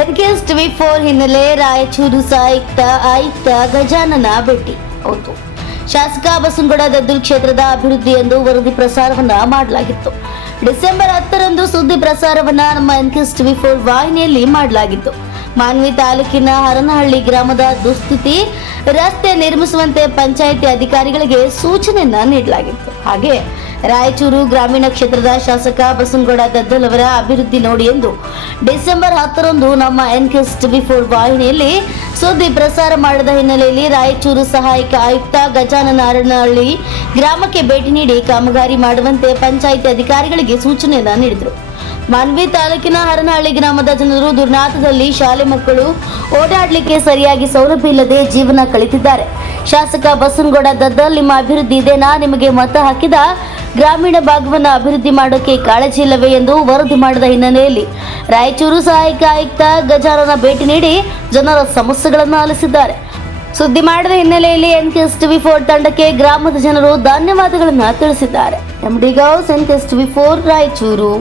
NKS ಟಿವಿ4 ಹಿನ್ನೆಲೆ ರಾಯಚೂರು ಆಯುಕ್ತ ಗಜಾನನ ಭೇಟಿ. ಹೌದು, ಶಾಸಕ ಬಸನಗೌಡ ದದ್ದಲ್ ಕ್ಷೇತ್ರದ ಅಭಿವೃದ್ಧಿ ಎಂದು ವರದಿ ಪ್ರಸಾರವನ್ನ ಮಾಡಲಾಗಿತ್ತು. ಡಿಸೆಂಬರ್ 10ರಂದು ಸುದ್ದಿ ಪ್ರಸಾರವನ್ನ ನಮ್ಮ ಎನ್ಕೆಎಸ್ ಟಿವಿ4 ವಾಹಿನಿಯಲ್ಲಿ ಮಾಡಲಾಗಿತ್ತು. ಮಾನ್ವಿ ತಾಲೂಕಿನ ಹರನಹಳ್ಳಿ ಗ್ರಾಮದ ದುಸ್ಥಿತಿ ರಸ್ತೆ ನಿರ್ಮಿಸುವಂತೆ ಪಂಚಾಯಿತಿ ಅಧಿಕಾರಿಗಳಿಗೆ ಸೂಚನೆಯನ್ನ ನೀಡಲಾಗಿತ್ತು. ಹಾಗೆ ರಾಯಚೂರು ಗ್ರಾಮೀಣ ಕ್ಷೇತ್ರದ ಶಾಸಕ ಬಸನಗೌಡ ದದ್ದಲ್ ಅವರ ಅಭಿವೃದ್ಧಿ ನೋಡಿ ಎಂದು ಡಿಸೆಂಬರ್ 10ರಂದು ನಮ್ಮ ಎನ್ಕೆಎಸ್ ಟಿವಿ4 ವಾಹಿನಿಯಲ್ಲಿ ಸುದ್ದಿ ಪ್ರಸಾರ ಮಾಡಿದ ಹಿನ್ನೆಲೆಯಲ್ಲಿ ರಾಯಚೂರು ಸಹಾಯಕ ಆಯುಕ್ತ ಗಜಾನನ ಹರನಹಳ್ಳಿ ಗ್ರಾಮಕ್ಕೆ ಭೇಟಿ ನೀಡಿ ಕಾಮಗಾರಿ ಮಾಡುವಂತೆ ಪಂಚಾಯಿತಿ ಅಧಿಕಾರಿಗಳಿಗೆ ಸೂಚನೆಯನ್ನ ನೀಡಿದರು. ಮಾನ್ವಿ ತಾಲೂಕಿನ ಹರನಹಳ್ಳಿ ಗ್ರಾಮದ ಜನರು ದುರ್ನಾಥದಲ್ಲಿ ಶಾಲೆ ಮಕ್ಕಳು ಓಡಾಡಲಿಕ್ಕೆ ಸರಿಯಾಗಿ ಸೌಲಭ್ಯ ಇಲ್ಲದೆ ಜೀವನ ಕಳೆದಿದ್ದಾರೆ. ಶಾಸಕ ಬಸನಗೌಡ ದದ್ದಲ್, ನಿಮ್ಮ ಅಭಿವೃದ್ಧಿ ಇದೆನಾ? ನಿಮಗೆ ಮತ ಹಾಕಿದ ಗ್ರಾಮೀಣ ಭಾಗವನ್ನು ಅಭಿವೃದ್ಧಿ ಮಾಡೋಕೆ ಕಾಳಜಿ ಇಲ್ಲವೇ ಎಂದು ವರದಿ ಮಾಡಿದ ಹಿನ್ನೆಲೆಯಲ್ಲಿ ರಾಯಚೂರು ಸಹಾಯಕ ಆಯುಕ್ತ ಗಜಾನನ ಭೇಟಿ ನೀಡಿ ಜನರ ಸಮಸ್ಯೆಗಳನ್ನು ಆಲಿಸಿದ್ದಾರೆ. ಸುದ್ದಿ ಮಾಡಿದ ಹಿನ್ನೆಲೆಯಲ್ಲಿ ಎನ್ಕೆಎಸ್ ಟಿವಿ4 ತಂಡಕ್ಕೆ ಗ್ರಾಮದ ಜನರು ಧನ್ಯವಾದಗಳನ್ನು ತಿಳಿಸಿದ್ದಾರೆ. ಎಂಡಿ ಗೌಸ್, ಎನ್ಕೆಎಸ್ ಟಿವಿ4 ರಾಯಚೂರು.